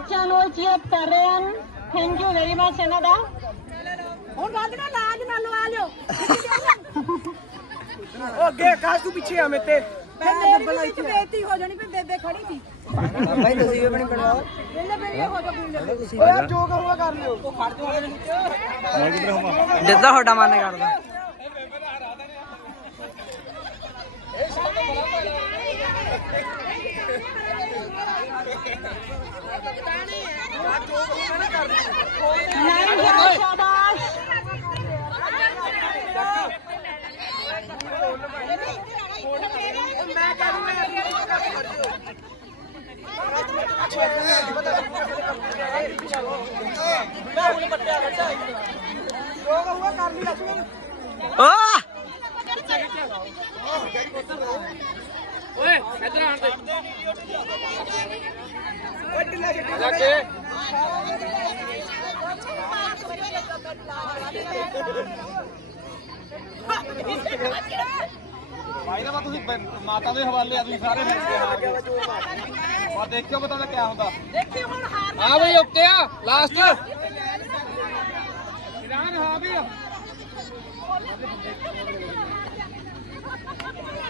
ਬੱਚਿਆਂ ਨੂੰ ਚੀਅਰ ਕਰ ਰਹੇ ਹਨ। ਥੈਂਕ ਯੂ ਵੈਰੀ ਮਚ ਇਹਨਾਂ ਦਾ। ਹੁਣ ਵੱਧ ਨਾ ਲਾਜ ਨਾ ਲਵਾ ਲਿਓ। ਉਹ ਅੱਗੇ ਕਾਸ਼ ਤੂੰ ਪਿੱਛੇ ਆ ਮੇਤੇ ਮੈਂ ਵੀ ਵਿੱਚ ਬੇਇੱਜ਼ਤੀ ਹੋ ਜਾਣੀ ਵੀ ਬੇਬੇ ਖੜੀ ਸੀ। ਭਾਈ ਤੁਸੀਂ ਆਪਣੀ ਬਣਾਓ। ਵੇਲੇ ਵੇਲੇ ਹੋ ਜਾ ਪੀਣ ਓਏ ਜੋ ਕਰੂਗਾ ਕਰ ਲਿਓ। ਉਹ ਖੜ ਜਾ ਜਿੱਦਾਂ ਤੁਹਾਡਾ ਮਨ ਕਰਦਾ। ਜੋ ਕਰੂਗਾ ਕਰ ਲਈ ਲੱਗ ਓ ਓਏ ਢਿੱਲਾ ਛੱਡੀ ਭਾਈ ਦਾ ਤੁਸੀਂ ਮਾਤਾ ਦੇ ਹਵਾਲੇ ਆ, ਤੁਸੀਂ ਸਾਰੇ ਫਿਰ ਕੇ ਆ। ਆ ਦੇਖਿਓ ਪਤਾ ਕੀ ਹੁੰਦਾ। ਦੇਖੀ ਹੁਣ ਹਾਰ ਹਾਂ ਬਈ ਓਕੇ ਆ ਲਾਸਟ ਇਰਾਨ ਹਾਂ ਵੀ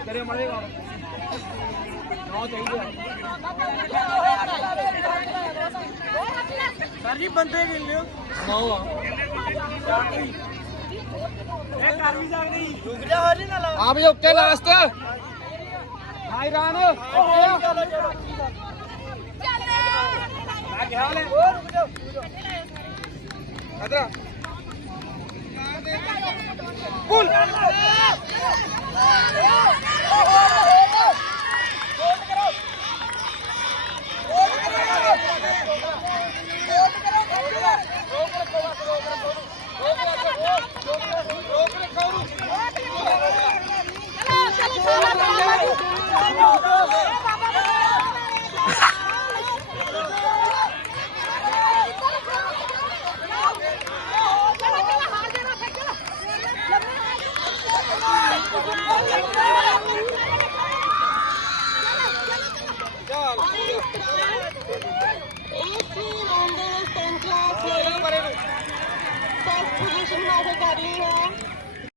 ਕਰੇ ਮੜੇ ਗਾ ਨਾ ਚਾਹੀਦੇ। ਸਰ ਜੀ ਬੰਦੇ ਗਿਣ ਲਿਓ ਨੌ ਆ। ਇਹ ਕਰ ਵੀ ਸਕਦੇ। ਰੁਕ ਜਾ ਹੋ ਜੀ ਨਾ ਲਾ। ਹਾਂ ਬਈ ਓਕੇ ਲਾਸਟ ਹਾਂ ਇਰਾਨ। ਓਕੇ قول. 18 on the 10 class level first position ਹਾਸਲ ਕਰ ਲਈ ਹੈ